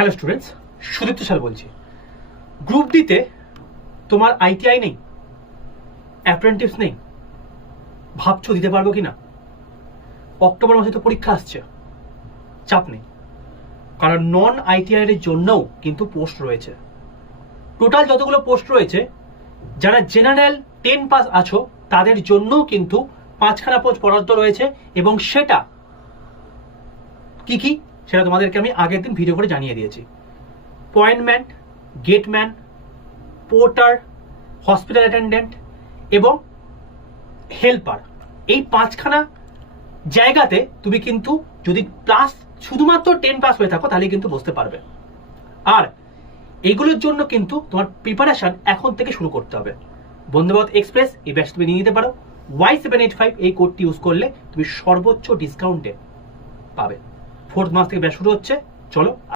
Hello students, Sudipta সাল বলছি। Group ডিতে তোমার আইটিআই নেই, অ্যাপ্রেন্টিস নেই, ভাবছো দিতে পারবো কিনা? অক্টোবর মাসে তো পরীক্ষা আসছে, চাপ নেই, কারণ নন আইটিআই এর জন্যও কিন্তু পোস্ট রয়েছে। টোটাল যতগুলো পোস্ট রয়েছে, যারা জেনারেল 10 পাস আছো তাদের জন্যও কিন্তু 5খানা পোস্ট বরাদ্দ রয়েছে, এবং সেটা কি কি সেটা তোমাদেরকে আমি আগের দিন ভিডিও করে জানিয়ে দিয়েছি। পয়েন্টম্যান, গেটম্যান, পোর্টার, হসপিটাল অ্যাটেন্ডেন্ট এবং হেল্পার, এই 5খানা জায়গাতে তুমি কিন্তু যদি প্লাস শুধুমাত্র 10 পাস হয়ে থাকো তাহলে কিন্তু বসতে পারবে। আর এগুলোর জন্য কিন্তু তোমার প্রিপারেশন এখন থেকে শুরু করতে হবে। বন্দে ভারত এক্সপ্রেস এই ব্যাচ তুমি নিয়ে নিতে পারো। Y785 এই কোডটি ইউজ করলে তুমি সর্বোচ্চ ডিসকাউন্টে পাবে। 4th মাস থেকে ব্যাচ শুরু হচ্ছে। চলো।